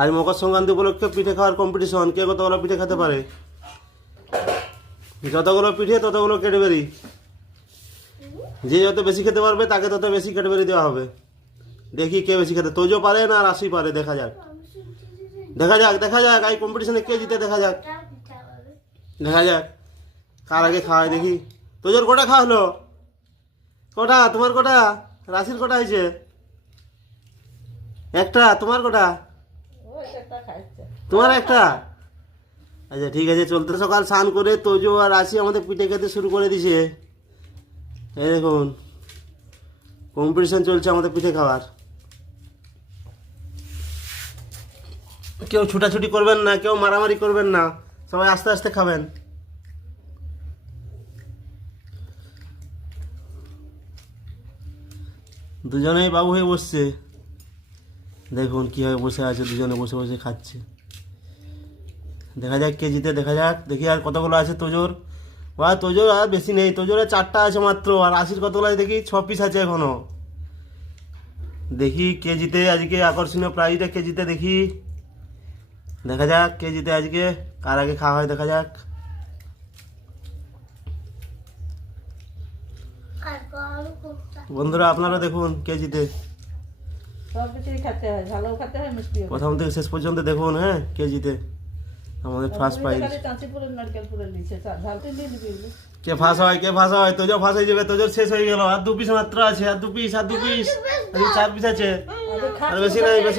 আজ মকর সংক্রান্তি উপলক্ষে পিঠে খাওয়ার কম্পিটিশন, কে কতগুলো পিঠে খেতে পারে। যতগুলো পিঠে ততগুলো ক্যাডবেরি, যে যত বেশি খেতে পারবে তাকে তত বেশি ক্যাডবেরি দেওয়া হবে। দেখি কে বেশি খেতে, তোজো পারে না রাশি পারে, দেখা যাক দেখা যাক দেখা যাক এই কম্পিটিশনে কে জিতে দেখা যাক দেখা যাক কার আগে খাওয়ায়। দেখি তোজোর কটা খাওয়া হলো, কটা তোমার, কটা রাশির কটা হয়েছে? একটা। তোমার কটা? তোমার একটা। আচ্ছা ঠিক আছে, চলতে সকাল স্নান করে তোজো আর রাশি আমাদের পিঠে খেতে শুরু করে দিছে। এই দেখুন কম্পিটিশন চলছে আমাদের পিঠে খাওয়ার। কেউ ছুটাছুটি করবেন না, কেউ মারামারি করবেন না, সবাই আস্তে আস্তে খাবেন। দুজনেই বাবু হয়ে বসছে, দেখুন কীভাবে বসে আছে, দুজনে বসে বসে খাচ্ছে। দেখা যাক কে জিতে, দেখা যাক। দেখি আর কতগুলো আছে তোজোর। তোজোর আর বেশি নেই, তোজোরে 4টা আছে মাত্র, আর রাশির কতগুলো আছে দেখি, 6 পিস আছে এখনো। দেখি কে জিতে আজকে, আকর্ষণীয় প্রাইজটা কে জিতে দেখি। দেখা যাক কে জিতে আজকে, কার আগে খাওয়া হয় দেখা যাক। বন্ধুরা আপনারা দেখুন কে জিতে, প্রথম থেকে শেষ পর্যন্ত দেখুন। হ্যাঁ কে জিতে আমাদের ফার্স্ট প্রাইজ। কে ফার্স্ট হয়, কে ফার্স্ট হয়? তোজো ফার্স্ট হয়ে যাবে, তোজোর শেষ হয়ে গেল, আর 2 পিস মাত্র আছে, আর 2 পিস, আর 2 পিস, 4 পিস আছে, আর বেশি নাই, বেশি